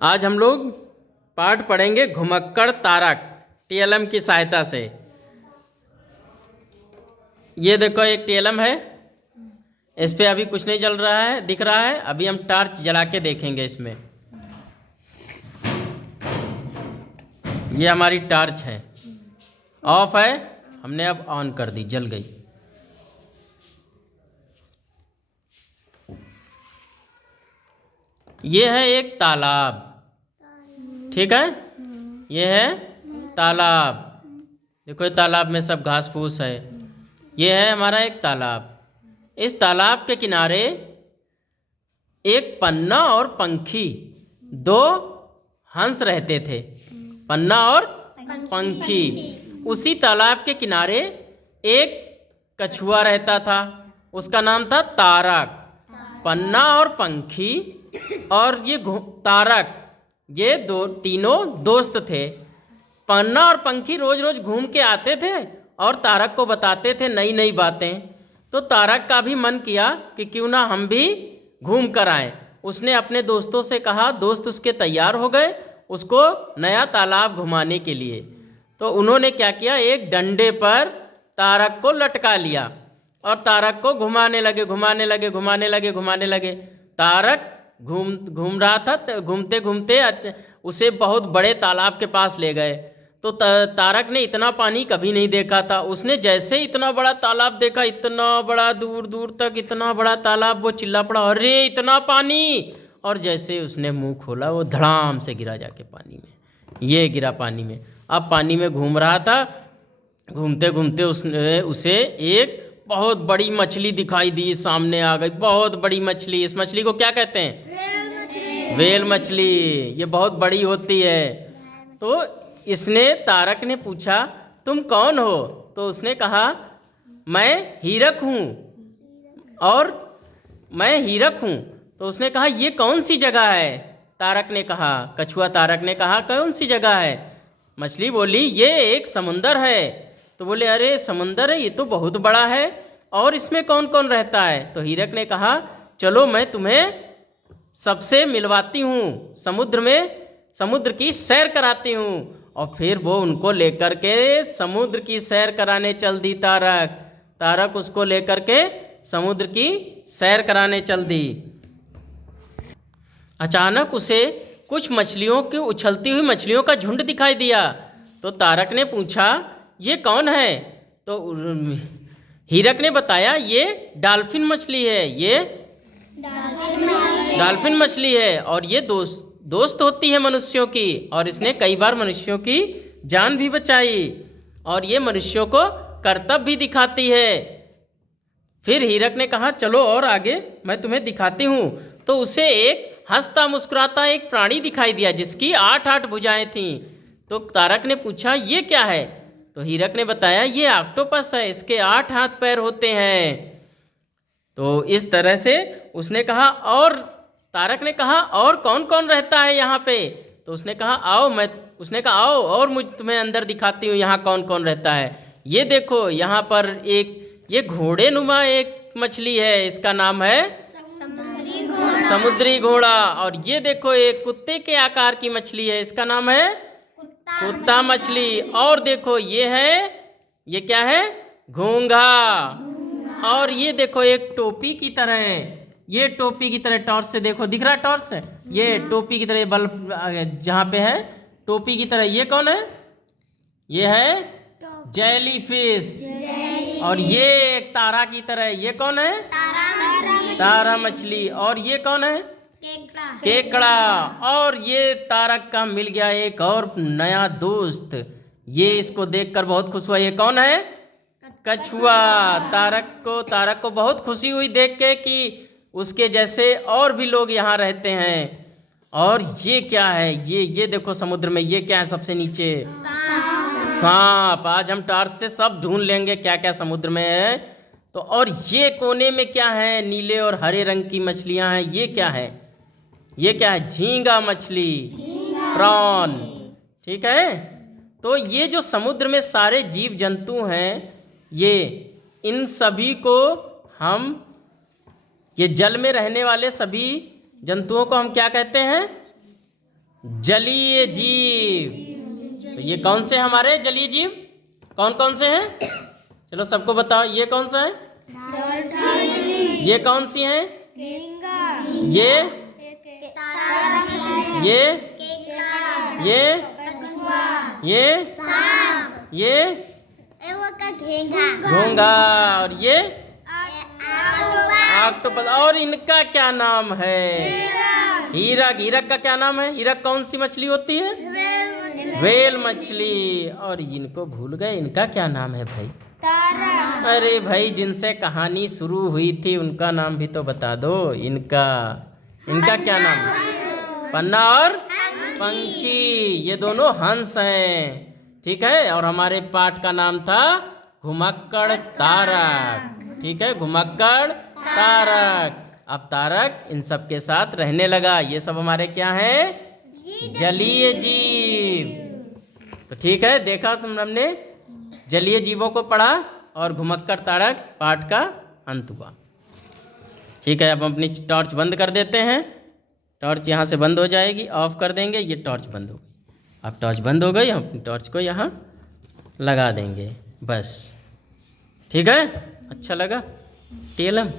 आज हम लोग पाठ पढ़ेंगे घुमक्कड़ तारक टीएलएम की सहायता से। ये देखो एक टीएलएम है, इस पे अभी कुछ नहीं चल रहा है, दिख रहा है। अभी हम टार्च जला के देखेंगे इसमें। ये हमारी टार्च है, ऑफ है, हमने अब ऑन कर दी, जल गई। ये है एक तालाब, ठीक है। ये है तालाब, देखो ये तालाब में सब घास फूस है। ये है हमारा एक तालाब। इस तालाब के किनारे एक पन्ना और पंखी, दो हंस रहते थे। पन्ना और पंखी। उसी तालाब के किनारे एक कछुआ रहता था, उसका नाम था तारक। पन्ना और पंखी और ये तारक, ये तीनों दोस्त थे। पन्ना और पंखी रोज रोज घूम के आते थे और तारक को बताते थे नई नई बातें। तो तारक का भी मन किया कि क्यों ना हम भी घूम कर आएं। उसने अपने दोस्तों से कहा, दोस्त उसके तैयार हो गए उसको नया तालाब घुमाने के लिए। तो उन्होंने क्या किया, एक डंडे पर तारक को लटका लिया और तारक को घुमाने लगे। तारक घूम रहा था, घूमते घूमते उसे बहुत बड़े तालाब के पास ले गए। तो तारक ने इतना पानी कभी नहीं देखा था। उसने जैसे इतना बड़ा तालाब देखा, इतना बड़ा, दूर दूर तक इतना बड़ा तालाब, वो चिल्ला पड़ा, अरे इतना पानी। और जैसे उसने मुंह खोला, वो धड़ाम से गिरा जाके पानी में। ये गिरा पानी में। अब पानी में घूम रहा था, घूमते घूमते उसे एक बहुत बड़ी मछली दिखाई दी, सामने आ गई, बहुत बड़ी मछली। इस मछली को क्या कहते हैं? व्हेल मछली। ये बहुत बड़ी होती है। तो इसने, तारक ने पूछा, तुम कौन हो? तो उसने कहा, मैं हीरक हूँ। और मैं हीरक हूँ। तो उसने कहा, ये कौन सी जगह है? तारक ने कहा, कछुआ तारक ने कहा, कौन सी जगह है? मछली बोली, ये एक समुंदर है। तो बोले, अरे समुंदर है, ये तो बहुत बड़ा है, और इसमें कौन कौन रहता है? तो हीरक ने कहा, चलो मैं तुम्हें सबसे मिलवाती हूँ, समुद्र की सैर कराती हूँ। और फिर वो उनको लेकर के समुद्र की सैर कराने चल दी। तारक उसको लेकर के समुद्र की सैर कराने चल दी। अचानक उसे कुछ मछलियों की, उछलती हुई मछलियों का झुंड दिखाई दिया। तो तारक ने पूछा, ये कौन है? तो हीरक ने बताया, ये डॉल्फिन मछली है, ये डॉल्फिन मछली है, और ये दोस्त होती है मनुष्यों की, और इसने कई बार मनुष्यों की जान भी बचाई, और ये मनुष्यों को कर्तव्य भी दिखाती है। फिर हीरक ने कहा, चलो और आगे मैं तुम्हें दिखाती हूँ। तो उसे एक हंसता मुस्कुराता एक प्राणी दिखाई दिया, जिसकी 8 भुजाएं थीं। तो तारक ने पूछा, ये क्या है? तो हीरक ने बताया, ये ऑक्टोपस है, इसके 8 हाथ पैर होते हैं। तो इस तरह से उसने कहा, और तारक ने कहा, और कौन कौन रहता है यहाँ पे? तो उसने कहा, आओ और मुझ तुम्हें अंदर दिखाती हूँ यहाँ कौन कौन रहता है। ये देखो, यहाँ पर एक ये घोड़े नुमा एक मछली है, इसका नाम है समुद्री घोड़ा। और ये देखो, एक कुत्ते के आकार की मछली है, इसका नाम है कुत्ता मछली। और देखो, ये क्या है? घोंघा। और ये देखो, एक टोपी की तरह है, ये टोपी की तरह, टॉर्च से देखो, दिख रहा है टॉर्च से? ये टोपी की तरह बल्ब जहाँ पे है, टोपी की तरह। ये कौन है? ये है जेली फिश। और ये एक तारा की तरह, ये कौन है? तारा मछली। और ये कौन है? केकड़ा। और ये तारक का मिल गया एक और नया दोस्त, ये इसको देखकर बहुत खुश हुआ। ये कौन है? कछुआ। तारक को बहुत खुशी हुई देख के कि उसके जैसे और भी लोग यहाँ रहते हैं। और ये क्या है? ये देखो समुद्र में ये क्या है? सबसे नीचे सांप। आज हम टार्च से सब ढूंढ लेंगे क्या क्या समुद्र में है। तो और ये कोने में क्या है? नीले और हरे रंग की मछलियां हैं। ये क्या है? झींगा मछली, प्रॉन, ठीक है। तो ये जो समुद्र में सारे जीव जंतु हैं, इन सभी को ये जल में रहने वाले सभी जंतुओं को हम क्या कहते हैं? जलीय जीव। तो ये कौन से हमारे जलीय जीव कौन कौन से हैं? चलो सबको बताओ, ये कौन सा है? ये कौन सी हैं? ये ये ये घोंघा, और ये ऑक्टोपस। और इनका क्या नाम है? हीरक। हीरक का क्या नाम है? हीरक कौन सी मछली होती है? व्हेल मछली। और इनको भूल गए, इनका क्या नाम है भाई? अरे भाई, जिनसे कहानी शुरू हुई थी उनका नाम भी तो बता दो। इनका क्या नाम है? पन्ना और पंखी, ये दोनों हंस हैं। ठीक है, और हमारे पाठ का नाम था घुमक्कड़ तारक। ठीक है, घुमक्कड़ तारक। अब तारक इन सब के साथ रहने लगा। ये सब हमारे क्या हैं? जलीय जीव। तो ठीक है, देखा हमने जलीय जीवों को पढ़ा और घुमक्कड़ तारक पाठ का अंत हुआ। ठीक है, अब हम अपनी टॉर्च बंद कर देते हैं। टॉर्च यहाँ से बंद हो जाएगी, ऑफ कर देंगे। ये टॉर्च बंद हो गई। अब टॉर्च बंद हो गई, हम अपनी टॉर्च को यहाँ लगा देंगे बस। ठीक है, अच्छा लगा टीएलएम?